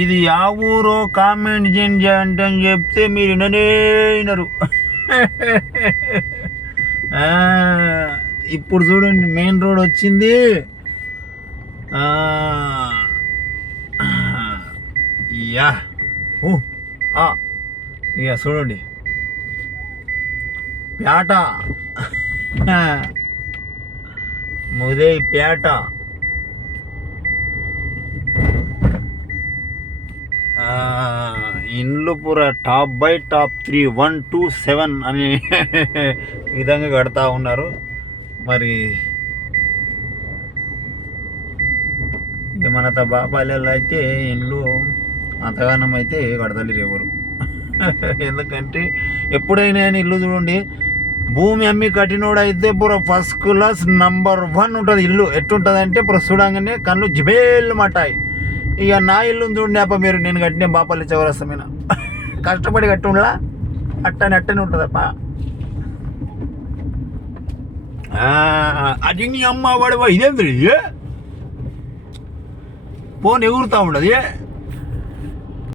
ఇది ఆ ఊరో కామెంట్ చేయండి అంటే అని చెప్తే మీరు విననే వినరు. ఇప్పుడు చూడండి మెయిన్ రోడ్ వచ్చింది. యా ఇక చూడండి పేట, ముదే పేట. ఇండ్లు పూరా టాప్ బై టాప్ 3 1 2 7 అనే విధంగా కడతా ఉన్నారు. మరి మన బాబాయిలలో అయితే ఇండ్లు అంతగానం అయితే కడతలేరు ఎవరు. ఎందుకంటే ఎప్పుడైనా ఇల్లు చూడండి, భూమి అమ్మి కట్టినోడు అయితే పూర ఫస్ట్ క్లాస్ నంబర్ 1 ఉంటుంది ఇల్లు. ఎట్టుంటుంది అంటే పూర చూడంగానే కళ్ళు జిబేళ్ళు మటాయి. ఇక నా ఇల్లు చూడండి అప్ప మీరు, నేను కట్టిన బాపల్లి చౌరస్తమైన కష్టపడి కట్టి ఉండలా అట్టనే ఉంటుందప్ప. అది నీ అమ్మ వాడు ఇదేంద్రీ ఫోన్ ఎగురుతా ఉండదు.